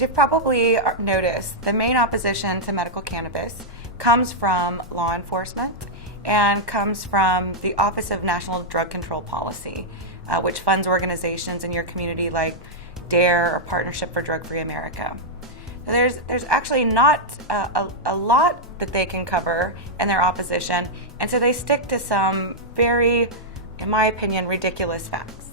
As you've probably noticed, the main opposition to medical cannabis comes from law enforcement and comes from the Office of National Drug Control Policy, which funds organizations in your community like DARE or Partnership for Drug-Free America. So there's actually not a lot that they can cover in their opposition, and so they stick to some very, in my opinion, ridiculous facts.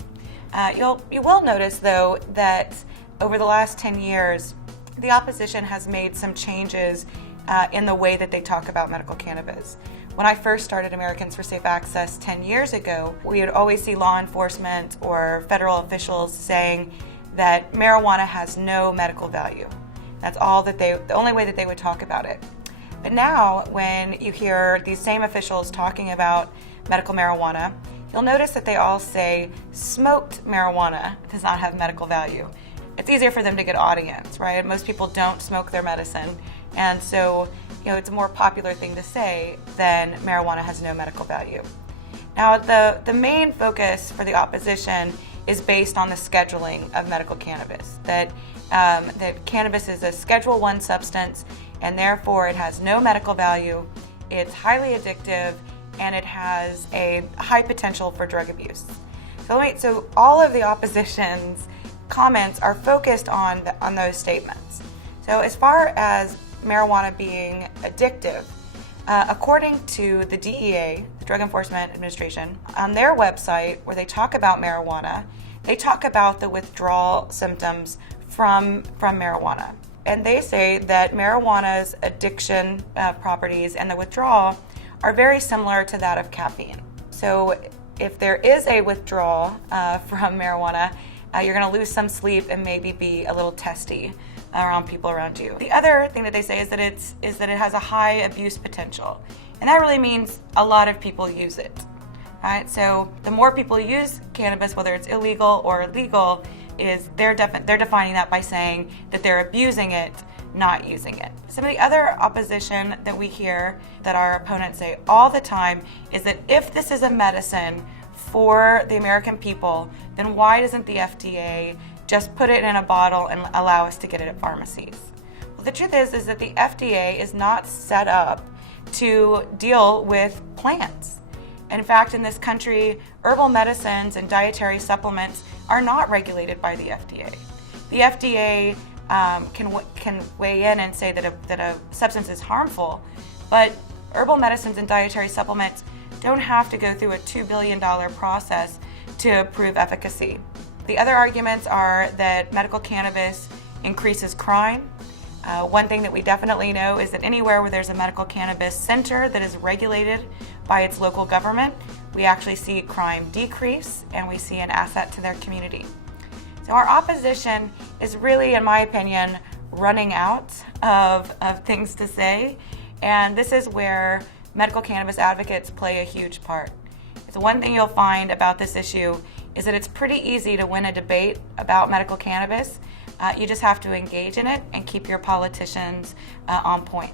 You will notice, though, that over the last 10 years, the opposition has made some changes in the way that they talk about medical cannabis. When I first started Americans for Safe Access 10 years ago, we would always see law enforcement or federal officials saying that marijuana has no medical value. That's all that the only way that they would talk about it. But now, when you hear these same officials talking about medical marijuana, you'll notice that they all say smoked marijuana does not have medical value. It's easier for them to get audience, right? Most people don't smoke their medicine, and so it's a more popular thing to say than marijuana has no medical value. Now, the main focus for the opposition is based on the scheduling of medical cannabis, that cannabis is a Schedule I substance, and therefore it has no medical value, it's highly addictive, and it has a high potential for drug abuse. So all of the opposition's comments are focused on those statements. So as far as marijuana being addictive, according to the DEA, the Drug Enforcement Administration, on their website where they talk about marijuana, they talk about the withdrawal symptoms from marijuana. And they say that marijuana's addiction properties and the withdrawal are very similar to that of caffeine. So if there is a withdrawal from marijuana, you're going to lose some sleep and maybe be a little testy around people around you. The other thing that they say is that it has a high abuse potential, and that really means a lot of people use it. Right? So the more people use cannabis, whether it's illegal or legal, they're defining that by saying that they're abusing it, not using it. Some of the other opposition that we hear that our opponents say all the time is that if this is a medicine for the American people, then why doesn't the FDA just put it in a bottle and allow us to get it at pharmacies? Well, the truth is that the FDA is not set up to deal with plants. In fact, in this country, herbal medicines and dietary supplements are not regulated by the FDA. The FDA can weigh in and say that a substance is harmful, but herbal medicines and dietary supplements don't have to go through a $2 billion process to prove efficacy. The other arguments are that medical cannabis increases crime. One thing that we definitely know is that anywhere where there's a medical cannabis center that is regulated by its local government, we actually see crime decrease and we see an asset to their community. So our opposition is really, in my opinion, running out of things to say, and this is where medical cannabis advocates play a huge part. It's one thing you'll find about this issue is that it's pretty easy to win a debate about medical cannabis. You just have to engage in it and keep your politicians on point.